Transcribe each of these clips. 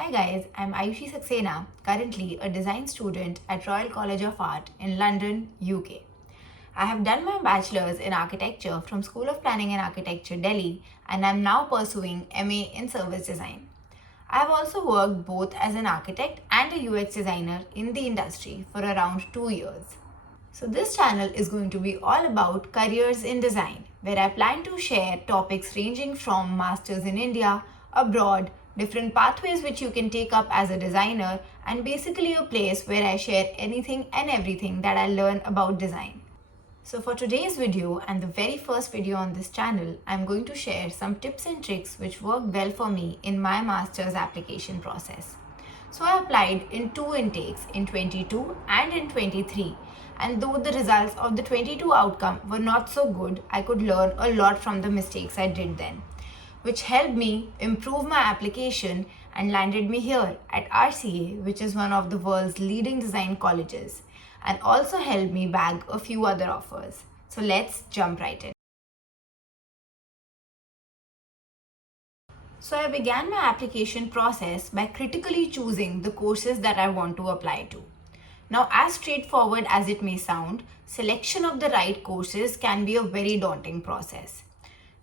Hi guys, I'm Ayushi Saxena, currently a design student at Royal College of Art in London, UK. I have done my bachelor's in architecture from School of Planning and Architecture, Delhi, and I'm now pursuing MA in service design. I have also worked both as an architect and a UX designer in the industry for around 2 years. So, this channel is going to be all about careers in design, where I plan to share topics ranging from masters in India, abroad, different pathways which you can take up as a designer, and basically a place where I share anything and everything that I learn about design. So, for today's video and the very first video on this channel, I'm going to share some tips and tricks which worked well for me in my master's application process. So I applied in two intakes in 22 and in 23, and though the results of the 22 outcome were not so good, I could learn a lot from the mistakes I did then, which helped me improve my application and landed me here at RCA, which is one of the world's leading design colleges, and also helped me bag a few other offers. So let's jump right in. So I began my application process by critically choosing the courses that I want to apply to. Now, as straightforward as it may sound, selection of the right courses can be a very daunting process.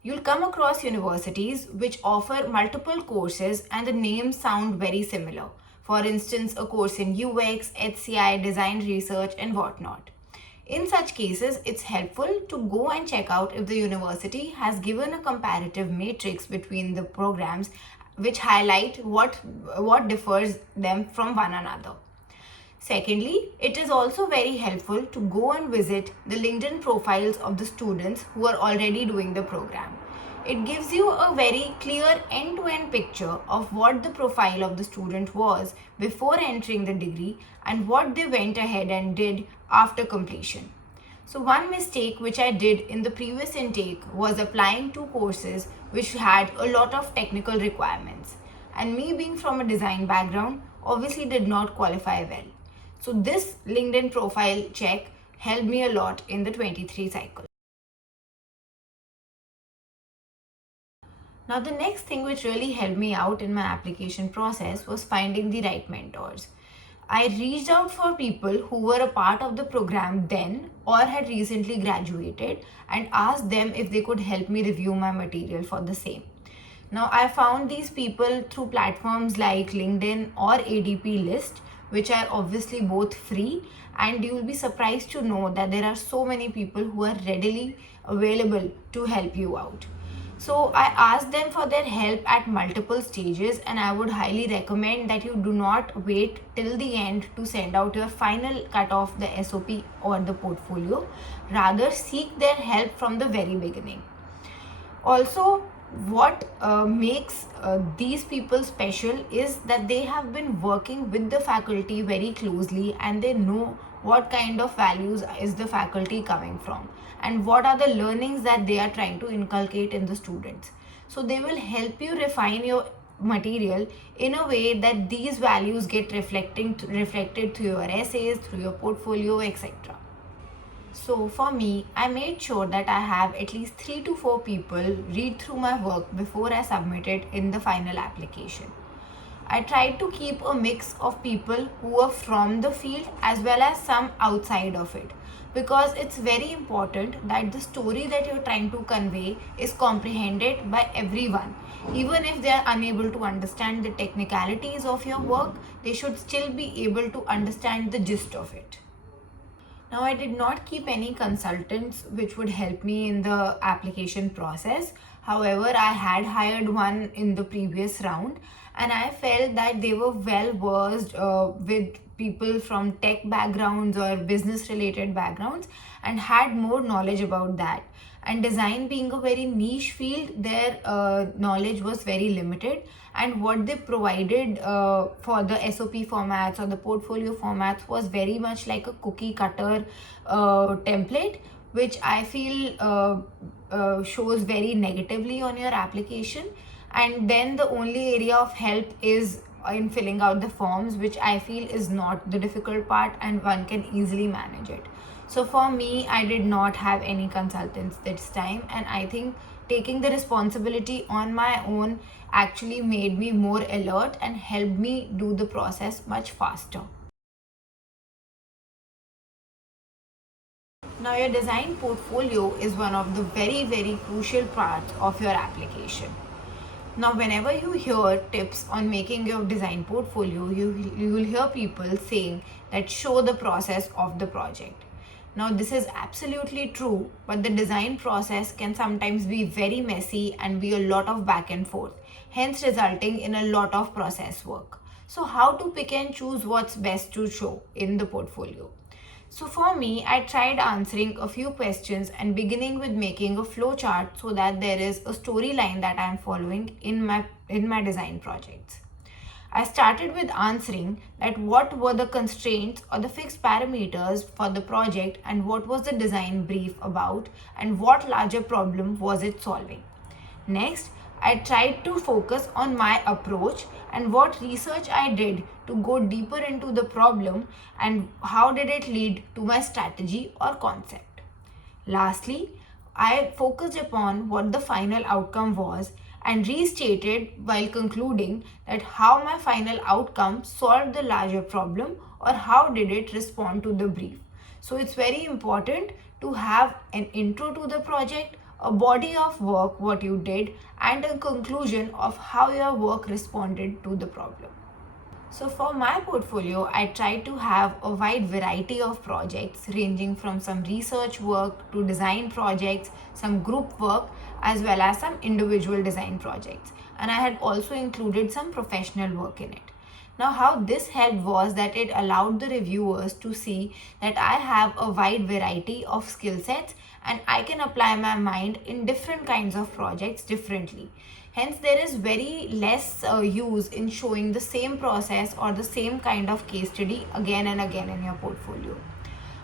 You'll come across universities which offer multiple courses and the names sound very similar. For instance, a course in UX, HCI, design research, and whatnot. In such cases, it's helpful to go and check out if the university has given a comparative matrix between the programs which highlight what differs them from one another. Secondly, it is also very helpful to go and visit the LinkedIn profiles of the students who are already doing the program. It gives you a very clear end-to-end picture of what the profile of the student was before entering the degree and what they went ahead and did after completion. So one mistake which I did in the previous intake was applying to courses which had a lot of technical requirements. And me being from a design background obviously did not qualify well. So this LinkedIn profile check helped me a lot in the 23 cycle. Now, the next thing which really helped me out in my application process was finding the right mentors. I reached out for people who were a part of the program then or had recently graduated and asked them if they could help me review my material for the same. Now, I found these people through platforms like LinkedIn or ADP List, which are obviously both free, and you will be surprised to know that there are so many people who are readily available to help you out. So I asked them for their help at multiple stages, and I would highly recommend that you do not wait till the end to send out your final cut of the SOP or the portfolio. Rather, seek their help from the very beginning. Also, what makes these people special is that they have been working with the faculty very closely and they know what kind of values is the faculty coming from and what are the learnings that they are trying to inculcate in the students. So they will help you refine your material in a way that these values get reflected through your essays, through your portfolio, etc. So for me, I made sure that I have at least 3 to 4 people read through my work before I submit it in the final application. I tried to keep a mix of people who are from the field as well as some outside of it, because it's very important that the story that you're trying to convey is comprehended by everyone. Even if they are unable to understand the technicalities of your work, they should still be able to understand the gist of it. Now, I did not keep any consultants which would help me in the application process. However, I had hired one in the previous round, and I felt that they were well versed with people from tech backgrounds or business related backgrounds and had more knowledge about that. And design being a very niche field, their knowledge was very limited, and what they provided for the SOP formats or the portfolio formats was very much like a cookie cutter template, which I feel shows very negatively on your application. And then the only area of help is in filling out the forms, which I feel is not the difficult part and one can easily manage it. So for me, I did not have any consultants this time, and I think taking the responsibility on my own actually made me more alert and helped me do the process much faster. Now, your design portfolio is one of the very crucial parts of your application. Now, whenever you hear tips on making your design portfolio, you will hear people saying that show the process of the project. Now, this is absolutely true, but the design process can sometimes be very messy and be a lot of back and forth, hence resulting in a lot of process work. So, how to pick and choose what's best to show in the portfolio? So for me, I tried answering a few questions and beginning with making a flow chart so that there is a storyline that I am following in my design projects. I started with answering that what were the constraints or the fixed parameters for the project and what was the design brief about and what larger problem was it solving. Next, I tried to focus on my approach and what research I did to go deeper into the problem and how did it lead to my strategy or concept. Lastly, I focused upon what the final outcome was and restated while concluding that how my final outcome solved the larger problem or how did it respond to the brief. So it's very important to have an intro to the project, a body of work, what you did, and a conclusion of how your work responded to the problem. So for my portfolio, I tried to have a wide variety of projects ranging from some research work to design projects, some group work, as well as some individual design projects. And I had also included some professional work in it. Now, how this helped was that it allowed the reviewers to see that I have a wide variety of skill sets and I can apply my mind in different kinds of projects differently. Hence, there is very less use in showing the same process or the same kind of case study again and again in your portfolio.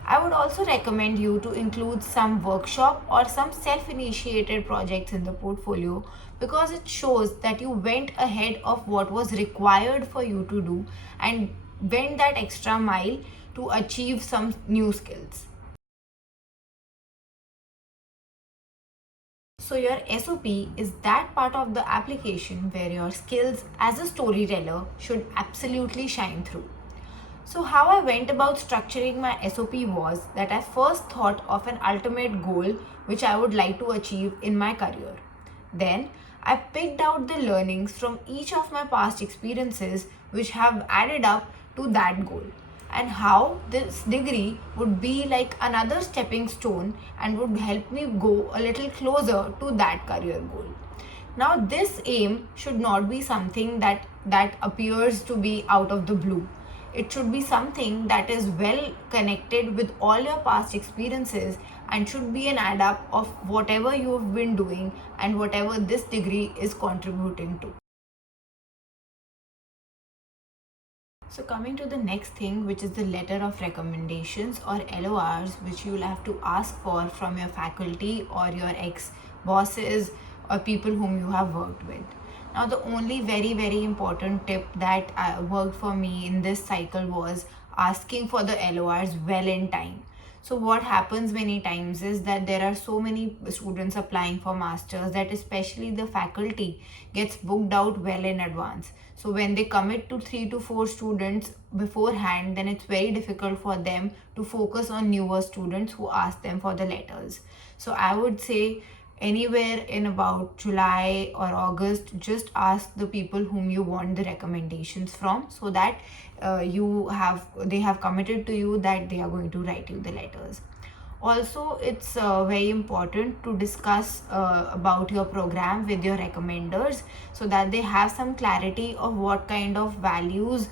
I would also recommend you to include some workshop or some self-initiated projects in the portfolio because it shows that you went ahead of what was required for you to do and went that extra mile to achieve some new skills. So your SOP is that part of the application where your skills as a storyteller should absolutely shine through. So how I went about structuring my SOP was that I first thought of an ultimate goal which I would like to achieve in my career. Then I picked out the learnings from each of my past experiences which have added up to that goal and how this degree would be like another stepping stone and would help me go a little closer to that career goal. Now this aim should not be something that appears to be out of the blue. It should be something that is well connected with all your past experiences and should be an add up of whatever you have been doing and whatever this degree is contributing to. So coming to the next thing, which is the letter of recommendations or LORs, which you will have to ask for from your faculty or your ex-bosses or people whom you have worked with. Now, the only very important tip that worked for me in this cycle was asking for the LORs well in time. So what happens many times is that there are so many students applying for masters that especially the faculty gets booked out well in advance. So when they commit to 3 to 4 students beforehand, then it's very difficult for them to focus on newer students who ask them for the letters. So I would say anywhere in about July or August, just ask the people whom you want the recommendations from so that they have committed to you that they are going to write you the letters. Also, it's very important to discuss about your program with your recommenders so that they have some clarity of what kind of values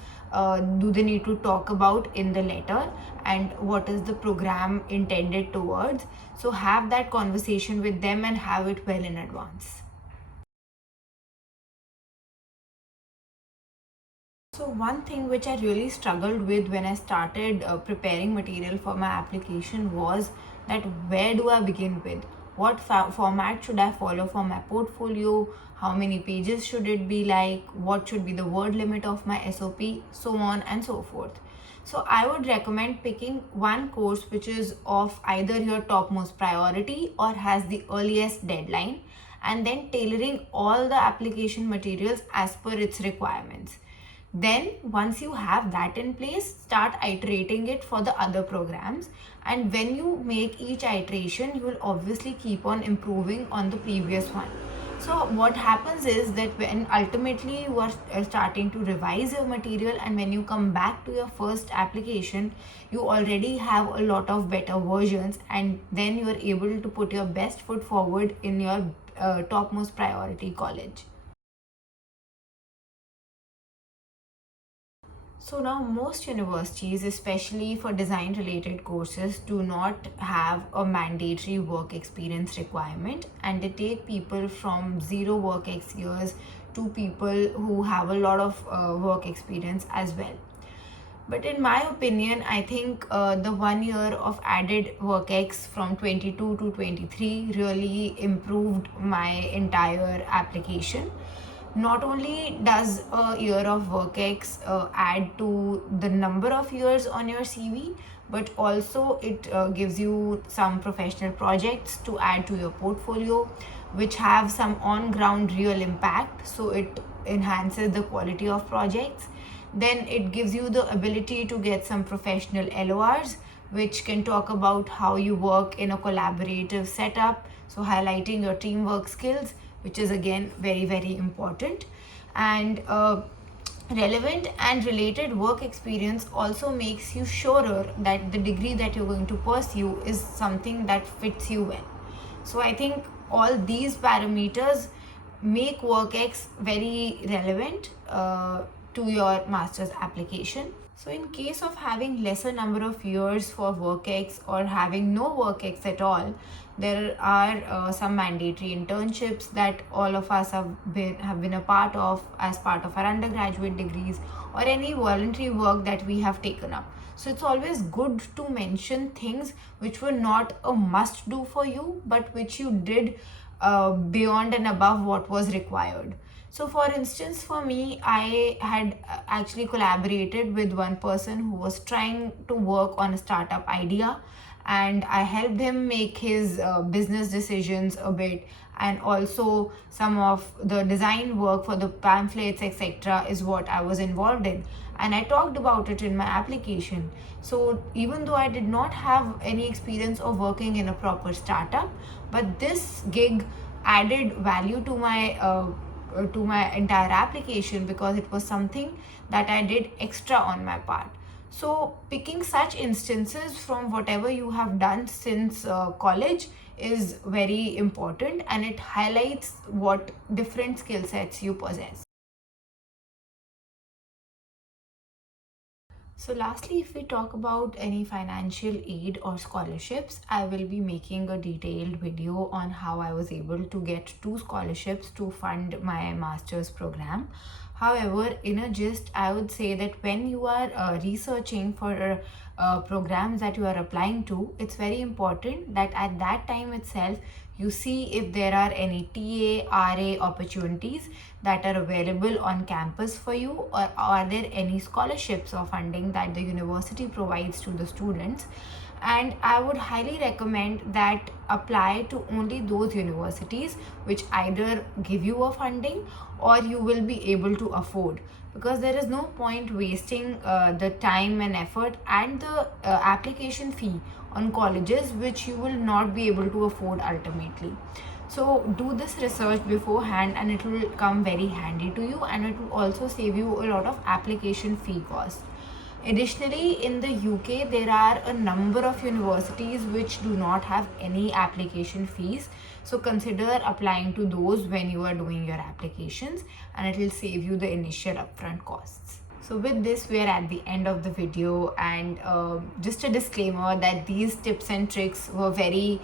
do they need to talk about in the letter and what is the program intended towards. So have that conversation with them and have it well in advance. So one thing which I really struggled with when I started preparing material for my application was that where do I begin with? What format should I follow for my portfolio? How many pages should it be like? What should be the word limit of my SOP? So on and so forth. So I would recommend picking one course which is of either your topmost priority or has the earliest deadline and then tailoring all the application materials as per its requirements. Then once you have that in place, start iterating it for the other programs, and when you make each iteration, you will obviously keep on improving on the previous one. So what happens is that when ultimately you are starting to revise your material, and when you come back to your first application, you already have a lot of better versions, and then you are able to put your best foot forward in your topmost priority college. So now most universities, especially for design related courses, do not have a mandatory work experience requirement, and they take people from zero work ex years to people who have a lot of work experience as well. But in my opinion, I think the 1 year of added work ex from 22 to 23 really improved my entire application. Not only does a year of work ex add to the number of years on your CV, but also it gives you some professional projects to add to your portfolio, which have some on ground real impact. So it enhances the quality of projects. Then it gives you the ability to get some professional LORs, which can talk about how you work in a collaborative setup. So highlighting your teamwork skills, which is again very, very important. And relevant and related work experience also makes you surer that the degree that you're going to pursue is something that fits you well. So I think all these parameters make WorkX very relevant to your master's application. So in case of having lesser number of years for WorkX or having no WorkX at all, there are some mandatory internships that all of us have been a part of as part of our undergraduate degrees, or any voluntary work that we have taken up. So it's always good to mention things which were not a must do for you, but which you did beyond and above what was required. So for instance, for me, I had actually collaborated with one person who was trying to work on a startup idea, and I helped him make his business decisions a bit, and also some of the design work for the pamphlets, etc. is what I was involved in, and I talked about it in my application. So even though I did not have any experience of working in a proper startup, but this gig added value to my entire application, because it was something that I did extra on my part. So picking such instances from whatever you have done since college is very important, and it highlights what different skill sets you possess. So lastly, if we talk about any financial aid or scholarships, I will be making a detailed video on how I was able to get 2 scholarships to fund my master's program. However, in a gist, I would say that when you are researching for programs that you are applying to, it's very important that at that time itself you see if there are any TA, RA opportunities that are available on campus for you, or are there any scholarships or funding that the university provides to the students. And I would highly recommend that apply to only those universities which either give you a funding or you will be able to afford, because there is no point wasting the time and effort and the application fee on colleges which you will not be able to afford ultimately. So do this research beforehand, and it will come very handy to you, and it will also save you a lot of application fee costs. Additionally, in the UK, there are a number of universities which do not have any application fees. So consider applying to those when you are doing your applications, and it will save you the initial upfront costs. So with this, we are at the end of the video, and just a disclaimer that these tips and tricks were very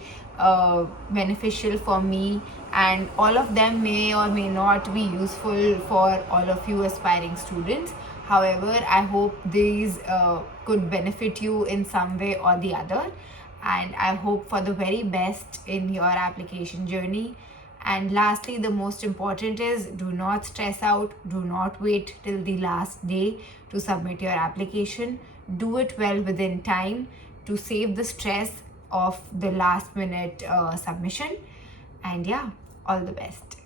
beneficial for me, and all of them may or may not be useful for all of you aspiring students. However, I hope these could benefit you in some way or the other, and I hope for the very best in your application journey. And lastly, the most important is, do not stress out, do not wait till the last day to submit your application. Do it well within time to save the stress of the last minute submission. And yeah, All the best.